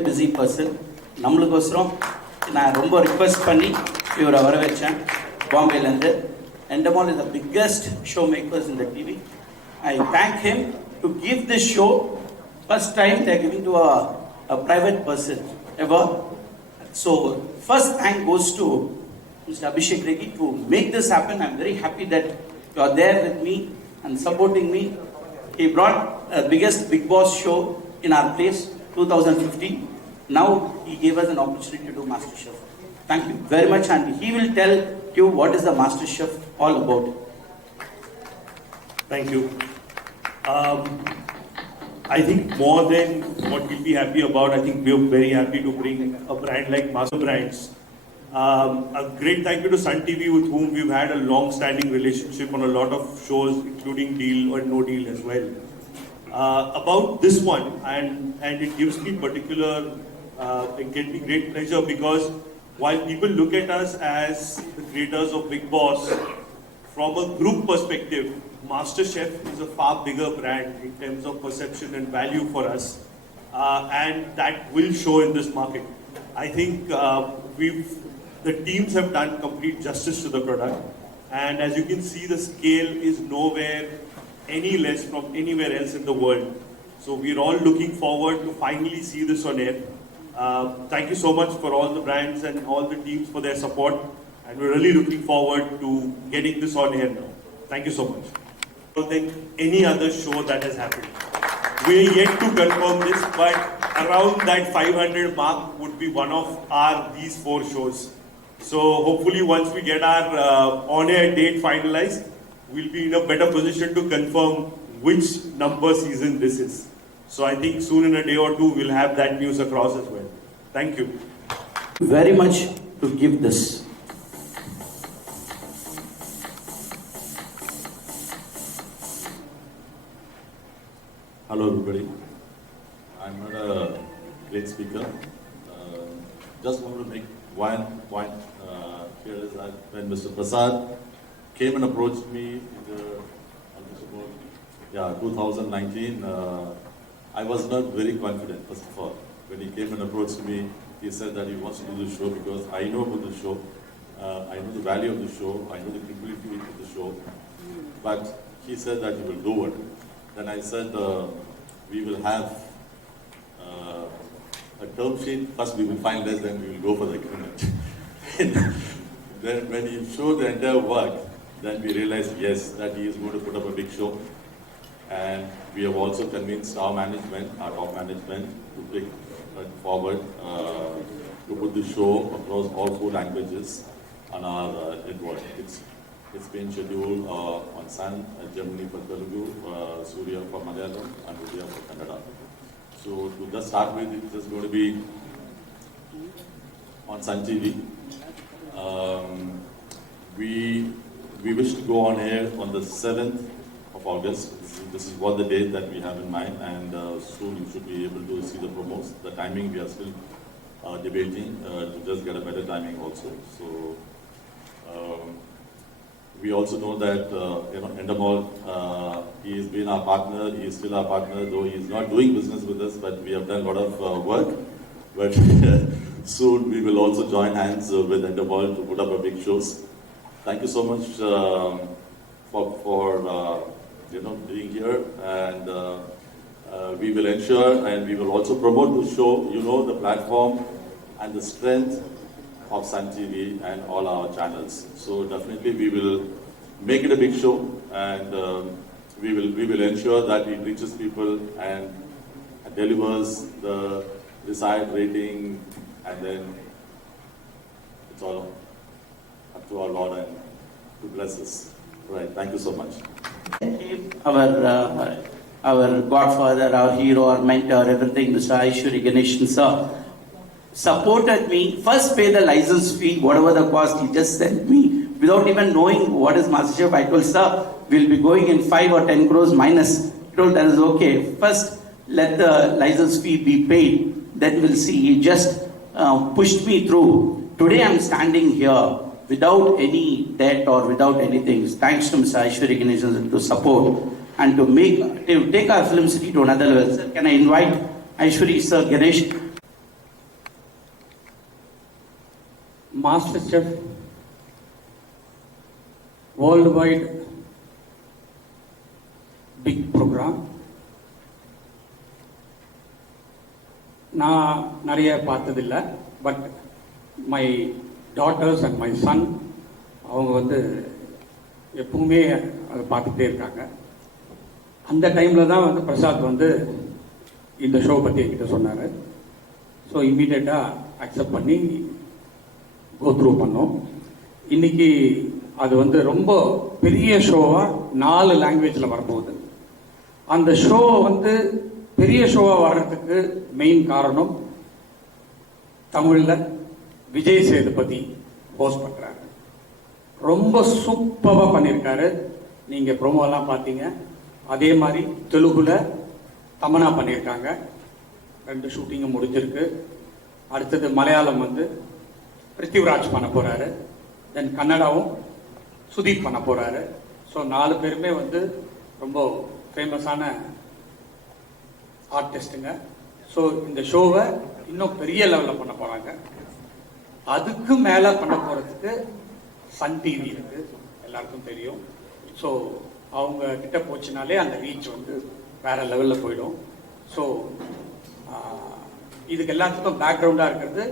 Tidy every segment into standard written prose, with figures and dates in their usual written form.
very busy person. நம்மளுக்கோசரம் நான் ரொம்ப ரிக்வெஸ்ட் பண்ணி இவரை வர வச்சேன் பாம்பேலேருந்து. Endemol is the biggest showmakers in the TV. I thank him to give this show. First time they are giving to a private person ever. So first thank goes to Mr. Abhishek Reddy to make this happen. I am very happy that you are there with me and supporting me. He brought the biggest Bigg Boss show in our place, 2015. Now he gave us an opportunity to do MasterChef. Thank you very much, and he will tell you what is the MasterChef all about. Thank you. I think more than what we'll be happy about, I think we're very happy to bring a brand like Master Brands. A great thank you to Sun TV, with whom we've had a long-standing relationship on a lot of shows, including Deal or No Deal as well. About this one, and it gives me great pleasure, because while people look at us as the creators of Bigg Boss, from a group perspective, MasterChef is a far bigger brand in terms of perception and value for us, and that will show in this market. I think the teams have done complete justice to the product, and as you can see, the scale is nowhere any less from anywhere else in the world. So we're all looking forward to finally see this on air. Thank you so much for all the brands and all the teams for their support, and we're really looking forward to getting this on air now. Thank you so much. Than any other show that has happened. We're yet to confirm this, but around that 500 mark would be one of these 4 shows. So hopefully once we get our on-air date finalized, we'll be in a better position to confirm which number season this is. So I think soon, in a day or 2, we'll have that news across as well. Thank you. Very much to give this. Hello everybody. I'm not a great speaker. Just want to make one point here, is that when Mr. Prasad came and approached me in the 2019, I was not very confident, first of all. When he came and approached me, he said that he wants to do the show because I know about the show, I know the value of the show, I know the credibility of the show, but he said that he will do it. Then I said, we will have a term sheet. First we will finalize, then we will go for the agreement. Then when he showed the entire work, then we realized, yes, that he is going to put up a big show. And we have also convinced our management, our top management, to take forward to put the show across all 4 languages on our network. It's been scheduled on Sun, Germany for Telugu, Surya for Malayalam, and Udaya for Kannada. So to just start with, it's just going to be on Sun TV. We wish to go on air on the 7th of August. This is what the date that we have in mind, and soon you should be able to see the promos. The timing we are still debating to just get a better timing also. So. We also know that Endemol, he has been our partner. He is still our partner, though he is not doing business with us. But we have done a lot of work. But soon we will also join hands with Endemol to put up a big shows. Thank you so much for being here, and we will ensure and we will also promote the show. You know the platform and the strength of Sun TV and all our channels. So definitely we will make it a big show, and we will ensure that it reaches people and delivers the desired rating, and then it's all up to our Lord and to bless us. Right. Thank you so much. Our godfather, our hero, our mentor, everything, Mr. Aishwari Ganeshan sir, supported me. First pay the license fee, whatever the cost. He just sent me without even knowing what is MasterChef. I told, sir, we'll be going in 5 or 10 crores minus. He told, that is okay. First, let the license fee be paid. Then we'll see. He just pushed me through. Today I'm standing here without any debt or without anything. Thanks to Mr. Aishwari Ganeshan to support and to take our film city to another level. Sir, can I invite Aishwari sir, Ganesh? Master Chef world wide big programme. நான் நிறைய பார்த்ததில்லை, but my daughters and my son அவங்க வந்து எப்பவுமே அதை பார்த்துக்கிட்டே இருக்காங்க. அந்த டைமில் தான் வந்து பிரசாத் வந்து இந்த ஷோ பற்றி என்கிட்ட சொன்னார். ஸோ இம்மீடியட்டாக அக்செப்ட் பண்ணி கோ த்ரூ பண்ணோம். இன்னைக்கு அது வந்து ரொம்ப பெரிய ஷோவாக 4 லாங்குவேஜில் வரப்போகுது. அந்த ஷோ வந்து பெரிய ஷோவாக வர்றதுக்கு மெயின் காரணம் தமிழில் விஜய் சேதுபதி ஹோஸ்ட் பண்ணுறாரு. ரொம்ப சூப்பராக பண்ணியிருக்காரு. நீங்கள் ப்ரோமோலாம் பார்த்தீங்க. அதே மாதிரி தெலுங்குல தமனா பண்ணியிருக்காங்க. 2 ஷூட்டிங்கும் முடிஞ்சிருக்கு. அடுத்தது மலையாளம் வந்து பிருத்திவிராஜ் பண்ண போகிறாரு. தென் கன்னடாவும் சுதீப் பண்ண போகிறாரு. ஸோ 4 பேருமே வந்து ரொம்ப ஃபேமஸான ஆர்டிஸ்ட்டுங்க. ஸோ இந்த ஷோவை இன்னும் பெரிய லெவலில் பண்ண போகிறாங்க. அதுக்கு மேலே பண்ண போகிறதுக்கு சன் டிவி இருக்குது, எல்லாருக்கும் தெரியும். ஸோ அவங்க கிட்ட போச்சுனாலே அந்த ரீச் வந்து வேற லெவலில் போயிடும். ஸோ இதுக்கு எல்லாத்துக்கும் பேக்ரவுண்டாக இருக்கிறது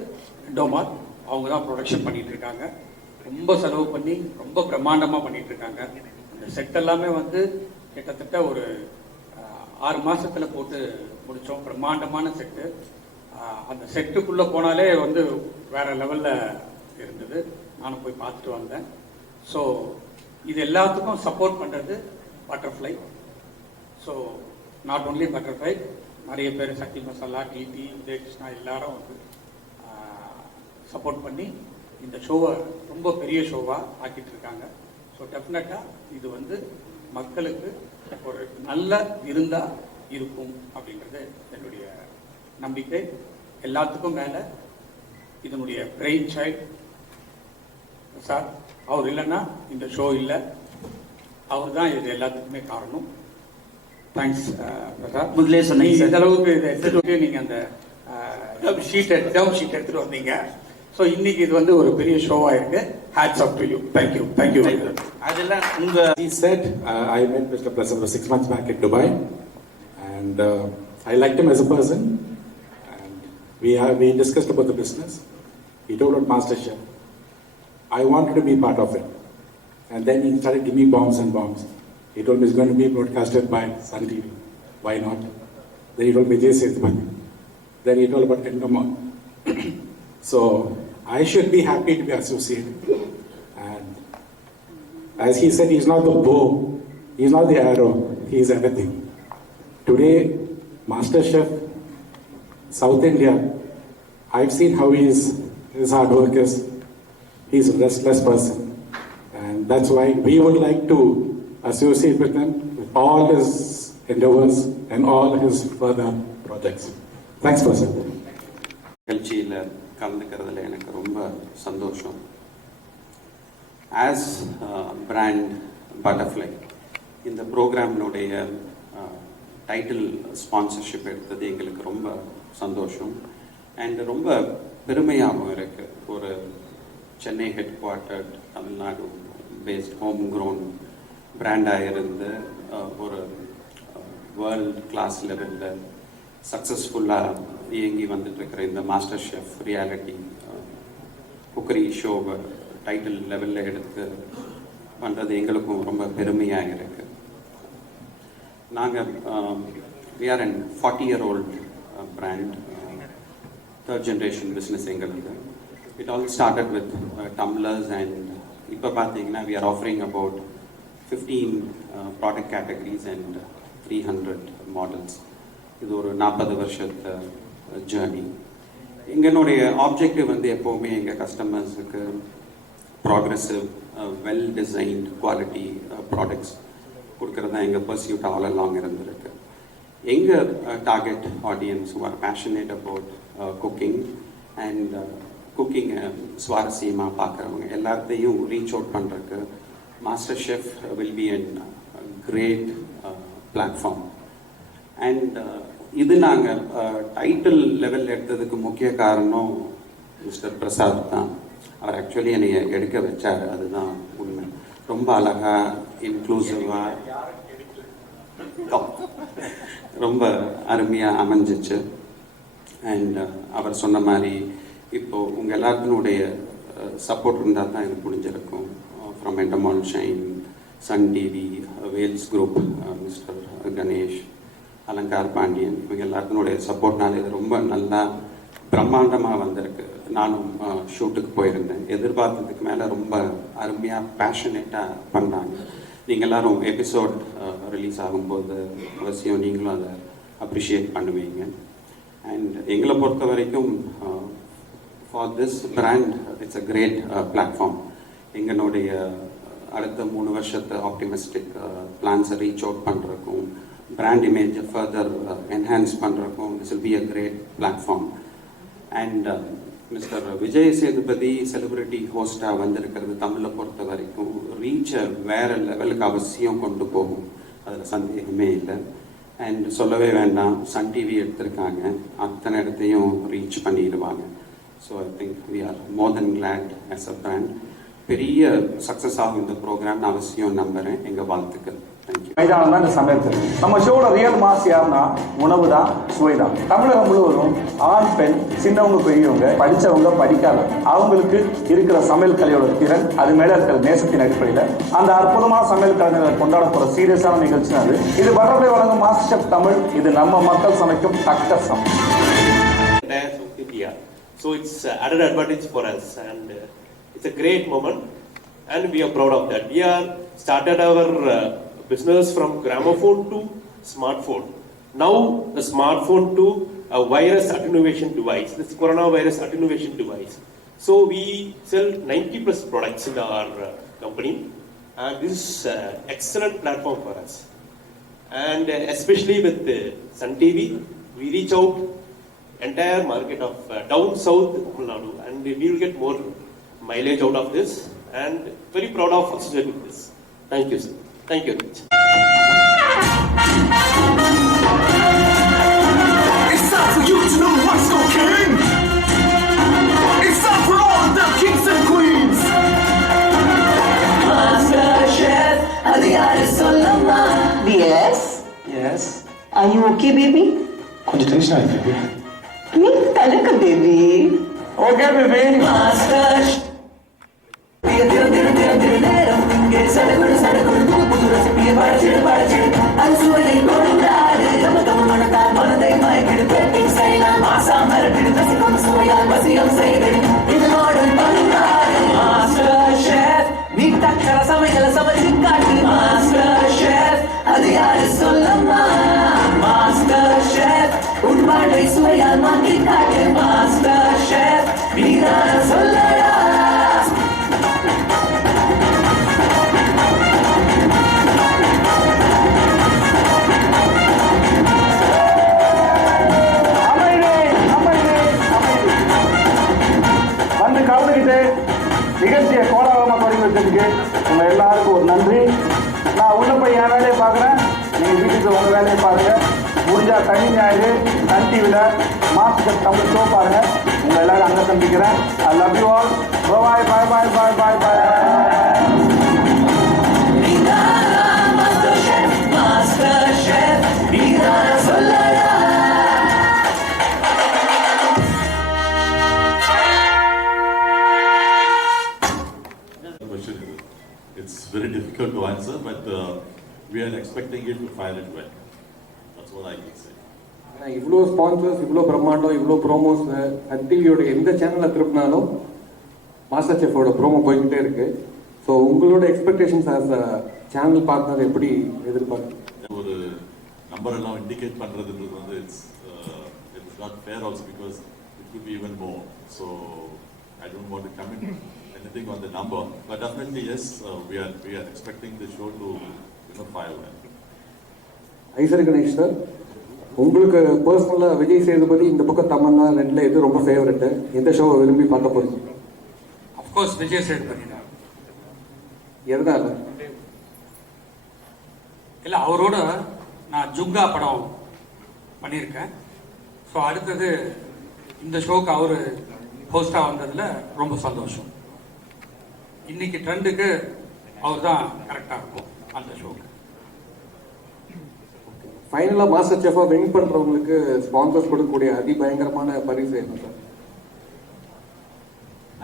இண்டோமார். அவங்க தான் ப்ரொடக்ஷன் பண்ணிட்டு இருக்காங்க. ரொம்ப செலவு பண்ணி ரொம்ப பிரம்மாண்டமாக பண்ணிட்டு இருக்காங்க. அந்த செட் எல்லாமே வந்து கிட்டத்தட்ட ஒரு 6 மாசத்துல போட்டு முடித்தோம். பிரம்மாண்டமான செட்டு. அந்த செட்டுக்குள்ளே போனாலே வந்து வேற லெவலில் இருந்தது. நானும் போய் பார்த்துட்டு வந்தேன். ஸோ இது எல்லாத்துக்கும் சப்போர்ட் பண்ணுறது butterfly. So not only butterfly, நிறைய பேர் சக்தி மசாலா, டிடி, உதயகிருஷ்ணா எல்லாரும் வந்து சப்போர்ட் பண்ணி இந்த ஷோவை ரொம்ப பெரிய ஷோவாக ஆக்கிட்டு இருக்காங்க. ஸோ டெஃபினட்டாக இது வந்து மக்களுக்கு ஒரு நல்ல விருந்தாக இருக்கும் அப்படின்றது என்னுடைய நம்பிக்கை. எல்லாத்துக்கும் மேலே இதனுடைய பிரெயின் சைல்ட் சார், அவர் இல்லைன்னா இந்த ஷோ இல்லை. அவர் தான் இது எல்லாத்துக்குமே காரணம். தேங்க்ஸ் பிரசாத். முதலே சொன்னீங்க இந்த அளவுக்கு இதை எடுத்துட்டு நீங்கள் அந்த டேர்ம் ஷீட் எடுத்துட்டு வந்தீங்க. ஸோ இன்னைக்கு இது வந்து ஒரு பெரிய ஷோவாக இருக்கு. Hats off to you. Thank you. அதெல்லாம் உங்க He said, I met Mr. Prasad 6 months back in Dubai, and I liked him as a person, and we discussed about the business. He told about MasterChef. I wanted to be part of it, and then he started giving me bombs and bombs. He told me it's going to be broadcasted by Sun TV. Why not? Then he told me Vijay Sethupathi. Then he told about Endemol. So I should be happy to be associated. And as he said, he's not the bow, he's not the arrow, he's everything. Today, MasterChef, South India, I've seen how his hard work is. He's a restless person. And that's why we would like to associate with him with all his endeavors and all his further projects. Thanks, Prasad. நிகழ்ச்சியில் கலந்துக்கிறதுல எனக்கு ரொம்ப சந்தோஷம். As brand butterfly இந்த ப்ரோக்ராமினுடைய title sponsorship எடுத்தது எங்களுக்கு ரொம்ப சந்தோஷம். அண்ட் ரொம்ப பெருமையாகவும் இருக்குது. ஒரு Chennai headquartered Tamil Nadu based home grown பிராண்டாக இருந்து ஒரு வேர்ல்ட் கிளாஸ் லெவலில் சக்ஸஸ்ஃபுல்லாக இயங்கி வந்துட்டுருக்கிற இந்த மாஸ்டர் ஷெஃப் ரியாலிட்டி குக்கரி ஷோவை டைட்டில் லெவலில் எடுத்து பண்ணுறது எங்களுக்கும் ரொம்ப பெருமையாக இருக்குது. நாங்கள் we are an 40-year-old brand, third generation business எங்களுக்கு. It all started with tumblers, and இப்போ பார்த்தீங்கன்னா we are offering about 15 product categories and 300 models. இது ஒரு 40 வருஷத்து ஜேர்னி. எங்களுடைய ஆப்ஜெக்டிவ் வந்து எப்போவுமே எங்கள் கஸ்டமர்ஸுக்கு progressive well designed quality products கொடுக்கறது தான் எங்கள் பர்சியூட் ஆல் அலாங் இருந்திருக்கு. எங்கள் target audience who are passionate about cooking and குக்கிங்கை சுவாரஸ்யமாக பார்க்குறவங்க எல்லாத்தையும் ரீச் அவுட் பண்ணுறதுக்கு master chef will be an great platform. And இது நாங்கள் டைட்டில் லெவலில் எடுத்ததுக்கு முக்கிய காரணம் மிஸ்டர் பிரசாத் தான். அவர் ஆக்சுவலி என்னை எடுக்க வச்சார், அதுதான் உண்மை. ரொம்ப அழகாக இன்க்ளூசிவாக ரொம்ப அருமையாக அமைஞ்சிச்சு. அண்ட் அவர் சொன்ன மாதிரி இப்போது உங்கள் எல்லாத்தினுடைய சப்போர்ட் இருந்தால் தான் இது முடிஞ்சிருக்கும். From Endemol Shine, Sun TV, Vels group, mister Ganesh, Alangar Pandian, இவங்க எல்லாத்தினுடைய சப்போர்ட்னால இது ரொம்ப நல்லா பிரம்மாண்டமாக வந்திருக்கு. நானும் ஷூட்டுக்கு போயிருந்தேன், எதிர்பார்த்ததுக்கு மேலே ரொம்ப அருமையாக பேஷனேட்டாக பண்ணாங்க. நீங்கள் எல்லாரும் எபிசோட் ரிலீஸ் ஆகும்போது அவசியம் நீங்களும் அதை அப்ரிஷியேட் பண்ணுவீங்க. அண்ட் எங்களை பொறுத்த வரைக்கும் for this brand it's a great platform. எங்களுடைய அடுத்த 3 வருஷத்தை ஆப்டிமிஸ்டிக் பிளான்ஸை ரீச் அவுட் பண்ணுறக்கும், பிராண்ட் இமேஜை ஃபர்தர் என்ஹான்ஸ் பண்ணுறக்கும் this will be a great platform. And mister Vijay Sethupathi celebrity ஹோஸ்டாக வந்திருக்கிறது தமிழை பொறுத்த வரைக்கும் ரீச்சை வேறு லெவலுக்கு அவசியம் கொண்டு போகும், அதில் சந்தேகமே இல்லை. அண்ட் சொல்லவே வேண்டாம், சன் டிவி எடுத்திருக்காங்க, அத்தனை இடத்தையும் ரீச் பண்ணிடுவாங்க. So I think we are more than glad as a brand. பெரிய சக்ஸஸ் ஆகும் இந்த ப்ரோக்ராம், நான் அவசியம் நம்புகிறேன். எங்கள் வாழ்த்துக்கள். தேங்க்யூ. மைதானம் தான் இந்த சமையல் தெரியும். நம்ம ஷோட ரியல் மாஸ் யாருன்னா உணவு தான், சுவை தான். தமிழகம் முழுவதும் ஆண் பெண், சின்னவங்க பெரியவங்க, படித்தவங்க படிக்காதவங்க, அவங்களுக்கு இருக்கிற சமையல் கலையோட திறன், அது மேலே இருக்கிற நேசத்தின் அடிப்படையில் அந்த அற்புதமான சமையல் கலைஞர்களை கொண்டாட போகிற சீரியஸான நிகழ்ச்சி அது. இது வடபடி வழங்கும் மாஸ்டர் ஷெஃப் தமிழ். இது நம்ம மக்கள் சமைக்கும் தக்க சமையல். So it's added advantage for us, and it's a great moment, and we are proud of that. We are started our business from gramophone to smartphone. Now the smartphone to a virus attenuation device, this coronavirus attenuation device. So we sell 90 plus products in our company, and this is excellent platform for us. And especially with Sun TV, we reach out entire market of down south Tamil Nadu, and we will get more mileage out of this, and very proud of associating with this. Thank you, sir. Thank you very much. It's time for you to know what's cooking. It's time for all the kings and queens. Master Chef, Adhiyar Solama. Yes? Yes. Are you okay, baby? கொஞ்சம் டென்ஷன் ஆயிருக்கு. Me, Talaka, baby. Okay baby. Master Chef. நேரம் இங்கே சடகுடு சடகுடு புது புது ரெசிபியை படைச்சிடு படைச்சிடு அறுசுவையை கொண்டாடு தம தம மனத்தால் மனதை மயக்கிடு பெட்டிங் செய்யலாம் மாசா மரட்டிடு ரசிக்கும் சுவையால் வசியம் செய்திடு இது மாடல் பந்தாடு மாஸ்டர் ஷெஃப் நீ தக்கற சமையலை சமைச்சு காட்டு மாஸ்டர் ஷெஃப் அது யாரு சொல்லம்மா மாஸ்டர் ஷெஃப் உன்பாடை சுவையால் மாற்றி காட்டு மாஸ்டர் ஷெஃப் நீதான சொல்லடா. வந்து கலந்துக்கிட்டு நிகழ்ச்சியை கோலாகலமாக தொடங்கி வச்சதுக்கு உங்கள் எல்லாருக்கும் ஒரு நன்றி. நான் உள்ள போய் என் வேலையை பார்க்குறேன், நீங்கள் வீட்டுக்கு உங்கள் வேலையை பாருங்கள். முடிஞ்சால் சனி ஞாயிறு சன் டிவியில் மாஸ்டர் தமிழ் ஷோ பாருங்கள். உங்கள் எல்லாரும் அங்கே சந்திக்கிறேன். I love you all. Bye bye bye bye bye bye. It's very difficult to answer, but we are expecting it to fire it well. That's what I can say. இவ்வளோ ஸ்பான்சர்ஸ், இவ்வளோ பிரம்மாண்டம், இவ்வளோ ப்ரோமோஸ் சன் டிவியோட எந்த சேனலில் திருப்பினாலும் மாஸ்டர் செஃபோட ப்ரோமோ போய்கிட்டே இருக்கு. ஸோ உங்களோட expectations as a channel partner எப்படி எதிர்பார்க்கு? ஒரு நம்பர் எல்லாம் இண்டிகேட் பண்ணுறதுன்றது வந்து it's not fair also, because it could be even more. So I don't want to comment anything on the number, but definitely yes, we are expecting the show to fire well. ஐசர் Ganesh sir, உங்களுக்கு பர்சனலாக விஜய் சேதுபதி இந்த பக்கம் தமன்னா ரெண்டில் எது ரொம்ப ஃபேவரெட்டு? எந்த ஷோவை விரும்பி பார்க்க போறீங்க? அஃப்கோர்ஸ் விஜய் சேதுபதி தான். எதனால? இல்லை, அவரோட நான் ஜுங்கா படம் பண்ணியிருக்கேன். ஸோ அடுத்தது இந்த ஷோக்கு அவர் ஹோஸ்டாக வந்ததில் ரொம்ப சந்தோஷம். இன்னைக்கு ட்ரெண்டுக்கு அவர் தான் கரெக்டாக இருக்கும் அந்த ஷோக்கு. ஃபைனலாக மாஸ்டர் செஃபாக வின் பண்ணுறவங்களுக்கு ஸ்பான்சர்ஸ் கொடுக்கக்கூடிய அதிபயங்கரமான பரிசு என்ன சார்?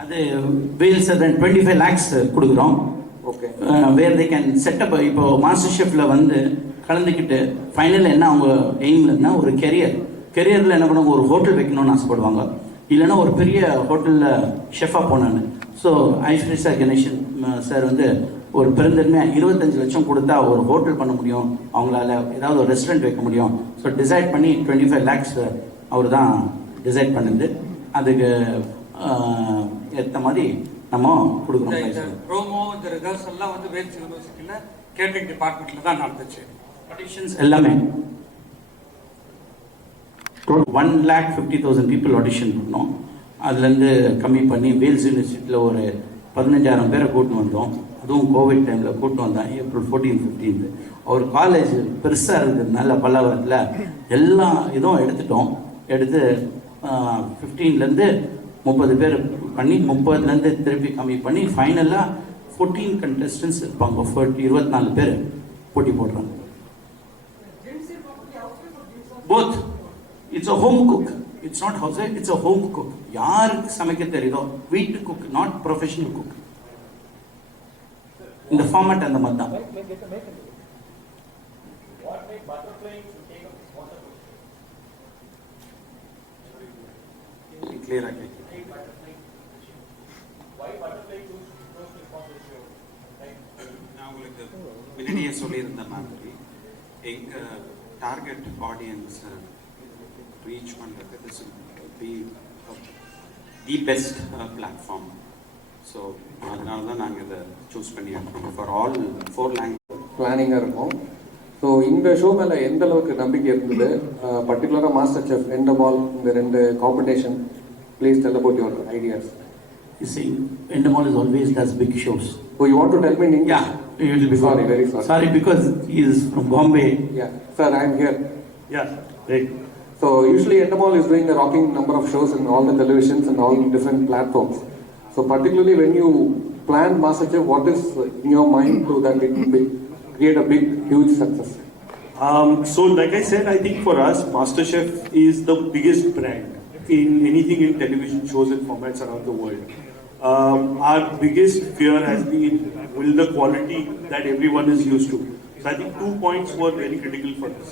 அது வேல்ஸ் 25 lakhs கொடுக்குறோம். Okay. Where they can set up. இப்போ மாஸ்டர் ஷெஃப்ல வந்து கலந்துக்கிட்டு ஃபைனல் என்ன அவங்க எய்ம்லன்னா ஒரு கெரியரில் என்ன பண்ணுவாங்க, ஒரு ஹோட்டல் வைக்கணும்னு ஆசைப்படுவாங்க, இல்லைன்னா ஒரு பெரிய ஹோட்டலில் ஷெஃபாக போனான்னு. ஸோ ஐஸ்வர்யா கணேசன் சார் வந்து ஒரு பெருந்தன்மையாக 25 லட்சம் கொடுத்தா ஒரு ஹோட்டல் பண்ண முடியும், அவங்களால ஏதாவது ஒரு ரெஸ்டாரண்ட் வைக்க முடியும். ஸோ டிசைட் பண்ணி 25 lakhs அவர் தான் டிசைட் பண்ணுது. அதுக்கு ஏற்ற மாதிரி நம்ம கொடுக்குறோம். ப்ரோமோ இந்த ரிஹர்சல்லாம் வந்து வேல்ஸ் யூனிவர்சிட்டியில் கேட்டரிங் டிபார்ட்மெண்ட்டில் தான் நடந்துச்சு. ஆடிஷன்ஸ் எல்லாமே 1,50,000 பீப்புள் ஆடிஷன் பண்ணோம். அதுலேருந்து கம்மி பண்ணி வேல்ஸ் யூனிவர்சிட்டியில் ஒரு 15,000 பேரை கூட்டு வந்தோம். அதுவும் கோவிட் டைமில் கூட்டு வந்தேன். April 14, 15 அவர் காலேஜ் பெருசாக இருந்ததுனால பல்லாவரத்தில் எல்லா இதுவும் எடுத்து 15லேருந்து 30 பேர் பண்ணி 30லேருந்து திருப்பி கம்மி பண்ணி ஃபைனலாக 14 contestants இருப்பாங்க. 24 பேர் போட்டி போடுறாங்க. Both it's a home cook, it's not house wife, it's a home cook. யாருக்கு சமைக்க தெரியுதோ வீட்டு குக், நாட் ப்ரொஃபஷனல் குக். இந்த ஃபார்மேட் அந்த மாதிரி தான். கிளியராக நான் உங்களுக்கு முன்னாடியே சொல்லியிருந்த மாதிரி எங்கள் டார்கெட் ஆடியன்ஸை ரீச் பண்ணுறது this be the best platform. So அதனால தான் நாங்கள் இதை சூஸ் பண்ணியிருக்கோம் ஃபார் ஆல் 4 languages. பிளானிங்காக இருக்கும். ஸோ இந்த ஷோ மேலே எந்த அளவுக்கு நம்பிக்கை இருந்தது? பர்டிகுலராக மாஸ்டர் செஃப், எண்டமால், இந்த 2 competition, please tell about your ideas. You see, Endemol is always does big shows. Oh, you want to tell me in English? Yeah, you will be sorry, very sorry. Sorry, because he is from Bombay. Yeah, sir, I am here. Yeah, right. So usually Endemol is doing a rocking number of shows in all the televisions and all different platforms. So particularly when you plan MasterChef, what is in your mind so that it will create a big, huge success? So like I said, I think for us, MasterChef is the biggest brand in anything in television shows and formats around the world. Our biggest fear has been, will the quality that everyone is used to? So I think 2 points were very critical for us.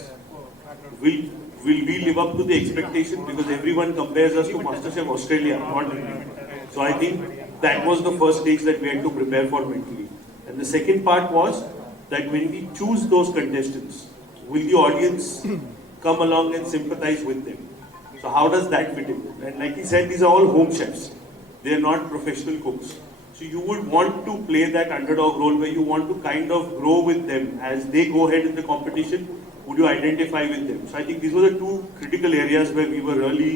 Will we live up to the expectation? Because everyone compares us to MasterChef Australia, not India. So I think that was the first stage that we had to prepare for mentally. And the second part was that when we choose those contestants, will the audience come along and sympathize with them? So how does that fit in? And like he said, these are all home chefs. They are not professional cooks. So you would want to play that underdog role where you want to kind of grow with them as they go ahead in the competition. Would you identify with them? So I think these were the 2 critical areas where we were really,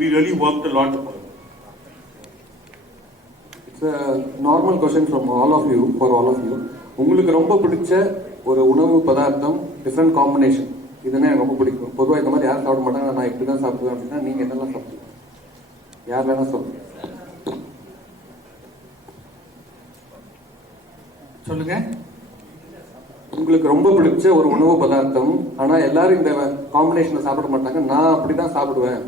we really worked a lot upon. It's a normal question from all of you, for all of you. உங்களுக்கு ரொம்ப பிடிச்ச ஒரு உணவு பதார்த்தம், different combination, இதுனா எனக்கு ரொம்ப பிடிக்கும். பொதுவாக இந்த மாதிரி யாரும் சாப்பிட மாட்டாங்க, நான் இப்படி தான் சாப்பிடுவேன் அப்படின்னா நீங்கள் என்னெல்லாம் சாப்பிடுவீங்க? யார் வேணா சொல்லுங்க. சொல்லுங்க. உங்களுக்கு ரொம்ப பிடிச்ச ஒரு உணவு பதார்த்தம், ஆனால் எல்லாரும் இந்த காம்பினேஷனை சாப்பிட மாட்டாங்க, நான் அப்படி தான் சாப்பிடுவேன்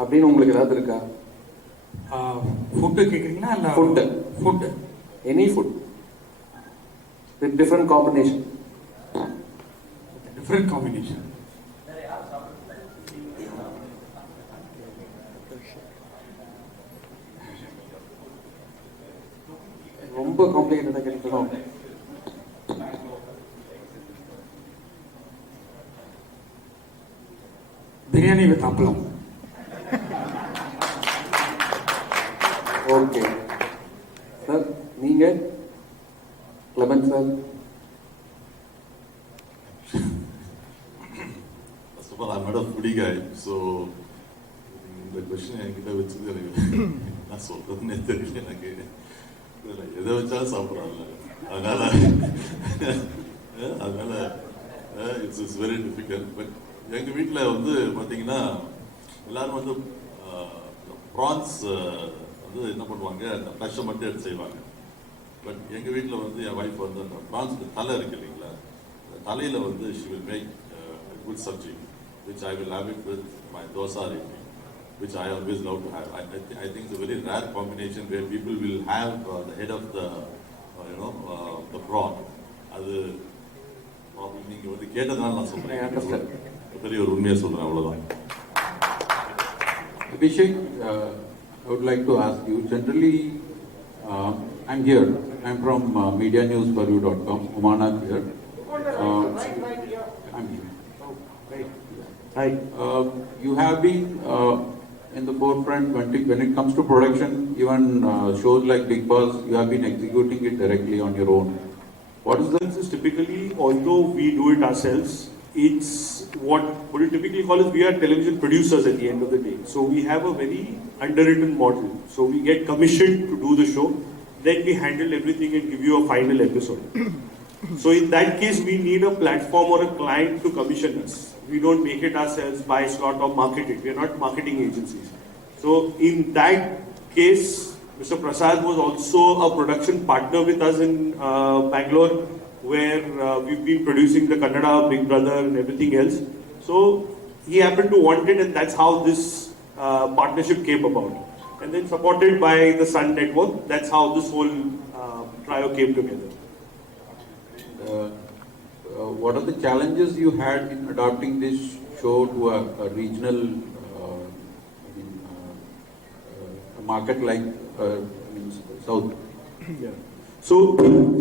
அப்படின்னு உங்களுக்கு ஏதாவது இருக்கா? ஃபுட்டு கேட்குறீங்களா? இல்லை food any food with different combination. Different combination. ரொம்ப காம்ப்ளிகேட்டடாக கேட்கணும். பிரியாணி வித் அப்பளம். ஓகே சார், நீங்க lemon sir? First of all, I'm not a foodie guy, so இந்த கொஸ்டின் என்கிட்ட வச்சது எனக்கு நான் சொல்றதுன்னே தெரியல. எனக்கு எதை வச்சாலும் சாப்பிட்றாங்க, அதனால இட்ஸ் வெரி டிஃபிகல்ட். பட் எங்கள் வீட்டில் வந்து பார்த்தீங்கன்னா எல்லாரும் வந்து ப்ரான்ஸ் வந்து என்ன பண்ணுவாங்க, அந்த ஃப்ளஷை மட்டும் எடுத்து செய்வாங்க. பட் எங்கள் வீட்டில் வந்து என் ஒய்ஃப் வந்து அந்த ப்ரான்ஸ்க்கு தலை இருக்கு இல்லைங்களா, அந்த தலையில் வந்து she will make good sabzi which I will have it with my dosa idli, which I always love to have. I think it's a very rare combination where people will have the head of the the prawn. அது நீங்க வந்து கேட்டதுனால நான் சொல்றேன், பெரிய ஒரு உண்மையை சொல்றேன், அவ்வளவுதான். Abhishek, I would like to ask you, generally, I'm here, I'm from medianewsbaru.com, Umanath here. I'm here. Hi. You have been in the forefront when it comes to production, even shows like Bigg Boss, you have been executing it directly on your own. What is the is typically, although we do it ourselves, it's what you typically call is we are television producers at the end of the day. So we have a very underwritten model. So we get commissioned to do the show, then we handle everything and give you a final episode. So in that case, we need a platform or a client to commission us. We don't make it ourselves, buy slot or market it. We are not marketing agencies. So in that case, Mr. Prasad was also a production partner with us in Bangalore, where we've been producing the Kannada Big Brother and everything else. So he happened to want it, and that's how this partnership came about. And then supported by the Sun Network, that's how this whole trio came together. What are the challenges you had in adapting this show to a regional a market like South? Yeah. So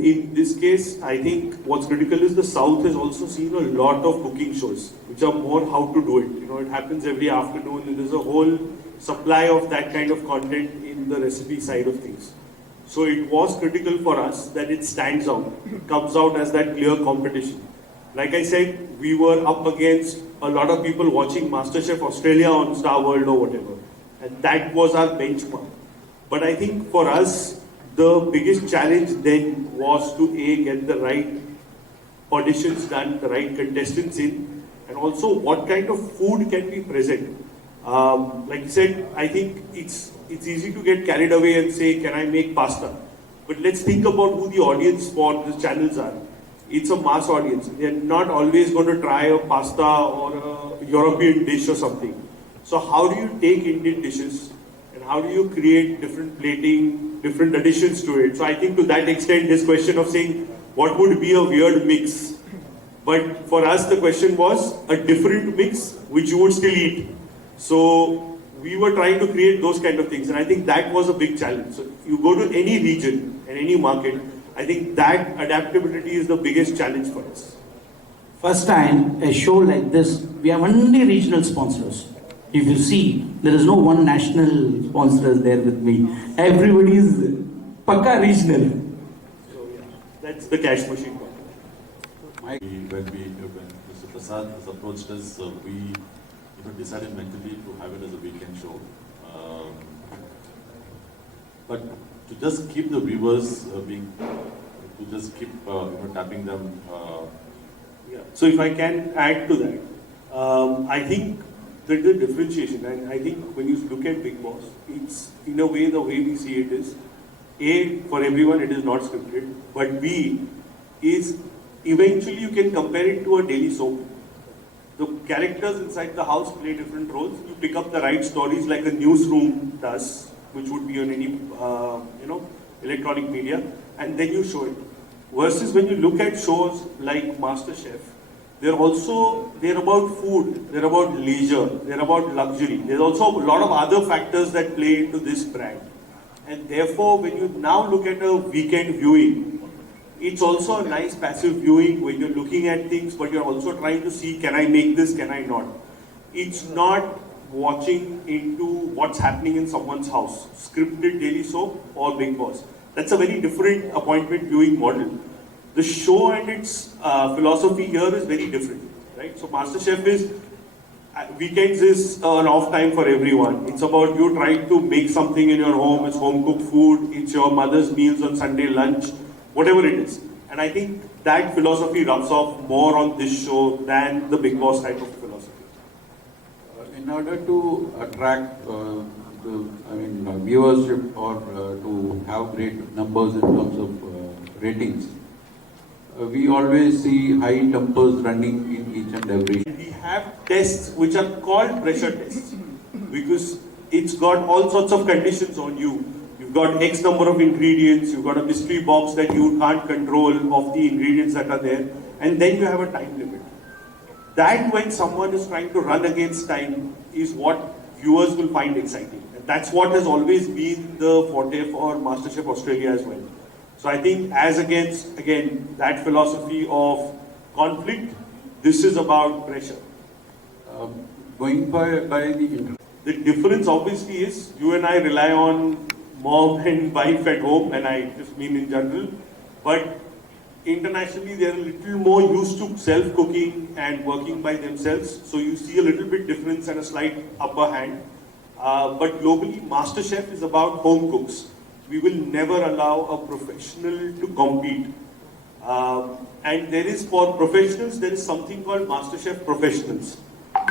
in this case, I think what's critical is the South has also seen a lot of cooking shows, which are more how to do it. You know, it happens every afternoon. There's a whole supply of that kind of content in the recipe side of things. So it was critical for us that it stands out, it comes out as that clear competition. Like I said, we were up against a lot of people watching MasterChef Australia on Star World or whatever. And that was our benchmark. But I think for us, the biggest challenge then was to get the right auditions done, the right contestants in, and also what kind of food can be present. Like you said, I think it's easy to get carried away and say, can I make pasta? But let's think about who the audience for the channels are. It's a mass audience. They're not always going to try a pasta or a European dish or something. So how do you take Indian dishes and how do you create different plating, different additions to it? So I think to that extent, this question of saying, what would be a weird mix? But for us, the question was a different mix, which you would still eat. So we were trying to create those kind of things. And I think that was a big challenge. So you go to any region and any market, I think that adaptability is the biggest challenge for us. First time a show like this, we have only regional sponsors. If you see, there is no one national sponsor there with me. Everybody is pakka regional. So yeah, that's the cash machine. When Mr. Prasad has approached us, we decided mentally to have it as a weekend show. But to just keep the viewers to just keep tapping them. Yeah. So if I can add to that, I think that the differentiation, and I think when you look at Bigg Boss, it's in a way the way we see it is, A, for everyone it is not scripted, but B, is eventually you can compare it to a daily soap. The characters inside the house play different roles. You pick up the right stories like a newsroom does, which would be on any electronic media, and then you show it. Versus when you look at shows like MasterChef, they're about food, they're about leisure, they're about luxury. There's also a lot of other factors that play into this brand. And therefore, when you now look at a weekend viewing, it's also a nice passive viewing when you're looking at things, but you're also trying to see, can I make this, can I not? It's not watching into what's happening in someone's house, scripted daily soap or Bigg Boss. That's a very different appointment viewing model. The show and its philosophy here is very different, right? So MasterChef is, weekends is an off time for everyone. It's about you trying to make something in your home, it's home cooked food, it's your mother's meals on Sunday lunch, whatever it is. And I think that philosophy rubs off more on this show than the Bigg Boss type of philosophy. In order to attract viewership or to have great numbers in terms of ratings. We always see high tempers running in each and every. We have tests which are called pressure tests because it's got all sorts of conditions on you. You've got X number of ingredients, you've got a mystery box that you can't control of the ingredients that are there, and then you have a time limit. That when someone is trying to run against time is what viewers will find exciting. And that's what has always been the forte for MasterChef Australia as well. So I think as against, again, that philosophy of conflict, this is about pressure. Going by the The difference obviously is you and I rely on mom and wife at home, and I just mean in general, but internationally they're a little more used to self-cooking and working by themselves, so you see a little bit difference and a slight upper hand. But globally, MasterChef is about home cooks. We will never allow a professional to compete. And there is, for professionals, there is something called MasterChef Professionals,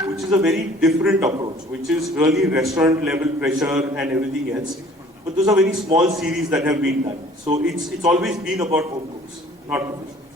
which is a very different approach, which is really restaurant level pressure and everything else. But those are very small series that have been done. So it's always been about home cooks, not professionals.